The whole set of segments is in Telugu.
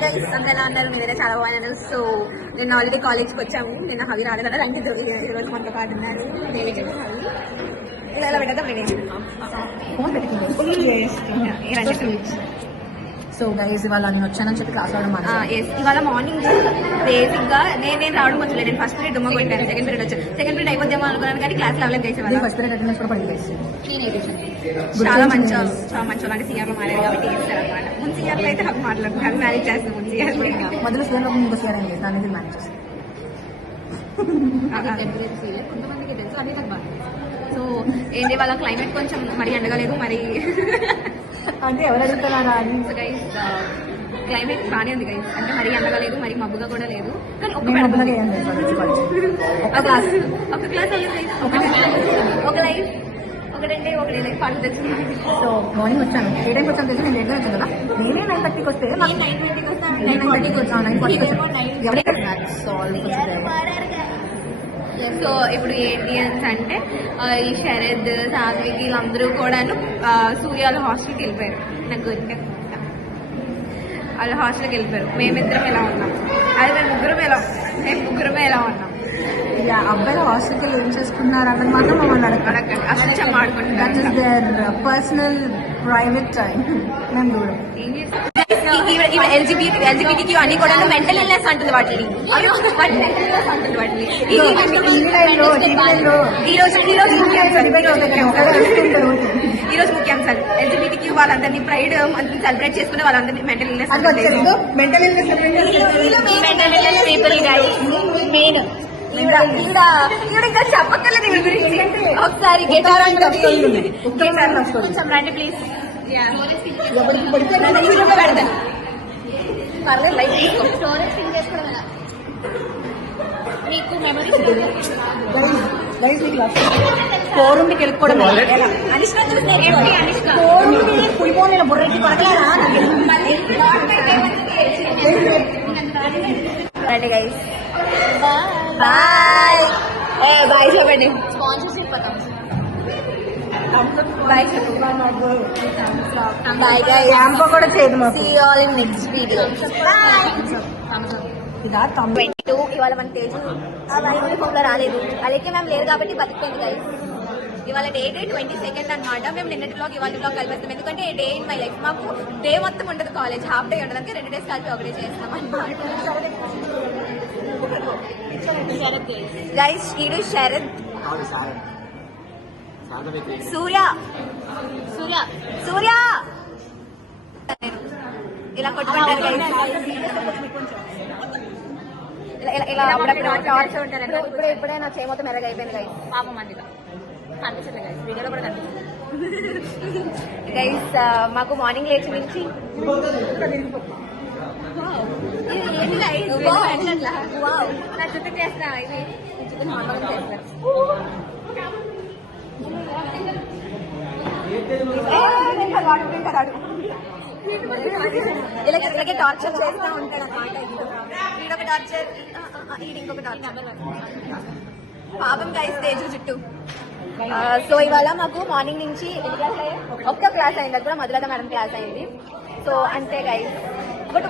హాయ్ గైస్, అందరూ ఎలా అన్నారు? మీరైతే చాలా బాగున్నారు. సో నేను ఆల్రెడీ కాలేజ్కి వచ్చాము. నేను హవి రాలేదు, రండి ఈరోజు మనతో పాటు ఉన్నారు. ఇలా ఎలా పెట్టద్దాం సో గైస్ ఇవాళ నేను వచ్చానని చెప్పి క్లాస్ ఇవాళ మార్నింగ్ బేసిక్ గా నేను రావడం కొంచెం నేను ఫస్ట్ పీరియడ్ దుమ్మ కొట్టాను. సెకండ్ పీరియడ్ వచ్చాను. సెకండ్ పీరియడ్ అయిపోద్దామో అనుకున్నాను కానీ క్లాస్ లెవెల్ చేసేవాళ్ళు. ఫస్ట్ పీరియడ్ అటెండెన్స్ కూడా పడింది. చాలా మంచి అంటే సీఆర్లో మారారు కాబట్టి చేస్తారు అనమాట. ముందు సీఆర్లో అయితే హక్కు మాట్లాడుతుంది, అది మేనేజ్ చేస్తాం. ముందు సీఆర్లో మొదలు సీఆర్లో ఇంకో సీఆర్ అయింది, దాని మేనేజ్ చేస్తాం. కొంతమందికి తెలుసు, అదే నాకు బాగా. సో ఏంటి వాళ్ళ క్లైమేట్ కొంచెం మరీ ఎండగలేదు, మరి అంటే ఎవరు అడుగుతున్నారా అని. సో గైస్ క్లైమేట్ బాగానే ఉంది గైస్, అంటే మరీ ఎండగలేదు, మరి మబ్బుగా కూడా లేదు. కానీ ఒక క్లాస్ ఒక లైఫ్ ఒకటంటే ఒకటే లైఫ్ పాటు తెచ్చింది. సో మార్నింగ్ వచ్చాను, ఏ టైంకి వచ్చాను తెలిసి నేను లేట్గా వచ్చాను కదా. నేనే 9:30కి వస్తే 9:30కి వచ్చాను. 9:40కి వచ్చాను. సో ఇప్పుడు ఏంటి అంటే ఈ శరద్, సాత్విక్ వీళ్ళందరూ కూడా సూర్యాల హాస్టల్కి వెళ్ళిపోయారు. నాకు వాళ్ళ హాస్టల్కి వెళ్ళిపోయారు. మేమిద్దరం ఎలా ఉన్నాం, అది మేము ముగ్గురమే ఎలా ఉన్నాం. అబ్బాయిలు హాస్టల్కి ఏం చేసుకున్నారు అన్నది మాత్రం మమ్మల్ని అడగండి. అసలు ఆడుకుంటున్నారు. That is there personal private time. మేము చూడం. ఎల్జిబిటీ అని కూడా మెంటల్ ఇల్నెస్ అంటుంది వాటిని. ఈ రోజు ముఖ్యాంశాలు ఎల్జిబిటీ వాళ్ళందరినీ ప్రైడ్ సెలబ్రేట్ చేసుకునే వాళ్ళందరినీ మెంటల్ ఇల్నెస్ పీపుల్ మెయిన్ ఇంకా చెప్పక్కర్లేదు వీళ్ళ గురించి. ఒకసారి కొంచెం రండి ప్లీజ్. పర్లేదు లైక్ స్టోరేజ్ ఫిల్ చేసుకోవడం మీకు మెమరీ కోరుండికి వెళ్ళిపోవడం పులిపోయిన బుర్రెట్టి కొడగలరా. గైస్ బాయ్ బాయ్ చెప్పండి. స్పాన్సర్షిప్ బాయ్ గైస్, కూడా చేయదు. See you all in next video. Bye. 22 ఇవాళ మన తేజు యూనిఫామ్ లో రాలేదు, అలాగే మేము లేదు కాబట్టి బతికిపోయింది గైస్. ఇవాళ డేట్ 22 అనమాట. మేము నిన్నటి బ్లాగ్ ఇవాళ బ్లాగ్ కలిపేస్తాం, ఎందుకంటే డే ఇన్ మై లైఫ్. మాకు డే మొత్తం ఉండదు, కాలేజ్ హాఫ్ డే ఉండడానికి 2 days కలిపి ఒకటే చేస్తాం అనమాట. గైస్ ఈడు శరద్, సూర్య ఇలా కొట్టుకుంటారు గైస్. ఇలా అప్పుడప్పుడు ఇప్పుడే నా చేయమొత్తం మెరగ అయిపోయింది గైస్. పాపం మందిగా కనిపించలేదు గైస్, వీడియోలో కూడా కనిపించలేదు గైస్. మాకు మార్నింగ్ లేచి నుంచి నా చుట్టూ చేస్తా ఇది నార్మల్గా చేస్తారు. ఇలాగే టార్చర్ చేస్తూ ఉంటాడు అన్నమాట. వీడొక టార్చర్, ఇంకొక టార్చర్. పాపం గైస్ తేజు చుట్టూ. సో ఇవాళ మాకు మార్నింగ్ నుంచి ఒక్క క్లాస్ అయింది, అది కూడా మధులత మేడం క్లాస్ అయింది. సో అంతే గైస్. కొట్టు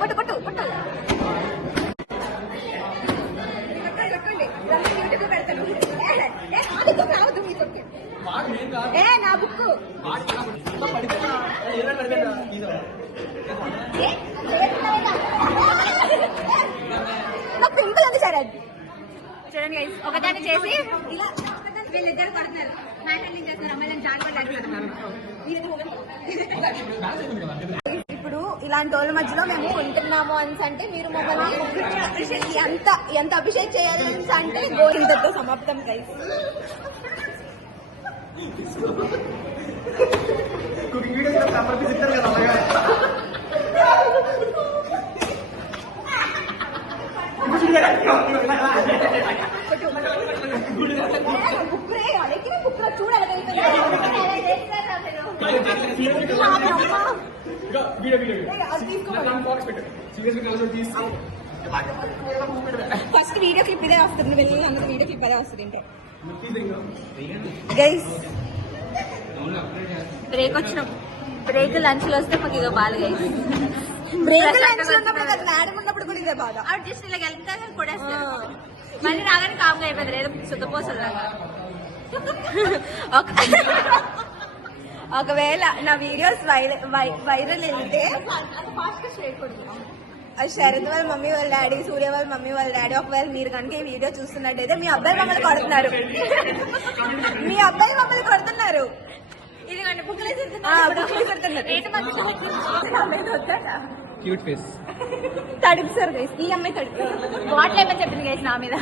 నా బుక్ నాకు పింపుల్ ఉంది సార్. చూడండి గైస్, ఒకదాన్ని చేసి ఇలా వీళ్ళిద్దరు కొడుతున్నారు, మ్యాటర్నింగ్ చేస్తున్నారు, అమ్మాయిలను చాలా ఇప్పుడు ఇలాంటి వాళ్ళ మధ్యలో మేము ఉంటున్నాము అని అంటే మీరు మమ్మల్ని ఎంత అభిషేక్ చేయాలి అంటే గోరింతతో సమాప్తం గైస్. ఫస్ట్ వీడియో క్లిప్ ఇదే వస్తుంది, వెళ్ళి అందరూ వీడియో క్లిప్ అదే వస్తుంది. ఇంట్లో గైస్ బ్రేక్ వచ్చినాం, బ్రేక్ లంచ్ లో వస్తే మాకు ఇక బాగా గైస్. బ్రేక్ లంచ్ ఇదే బాధ. ఆవిడ జస్ట్ ఇలా వెళ్తే కొడేస్తారు. మళ్ళీ రాగానే కామ్గా అయిపోయింది, ఏదో శుద్ధపోసలు లాగా. ఒకవేళ నా వీడియోస్ వైరల్ వెళ్తే శరత్ వాళ్ళ మమ్మీ వాళ్ళ డాడీ, సూర్య వాళ్ళ మమ్మీ వాళ్ళ డాడీ, ఒకవేళ మీరు కనుక ఈ వీడియో చూస్తున్నట్టయితే మీ అబ్బాయి మమ్మల్ని కొడుతున్నారు. మీ అబ్బాయి మమ్మల్ని కొడుతున్నారు. ఇదిగోండి బుక్లేసి క్యూట్ ఫేస్ తడుపుతారు గైస్. ఈ అమ్మాయి తడుపుతారు. బాటిల్ ఏమని చెప్పింది గైస్ నా మీద.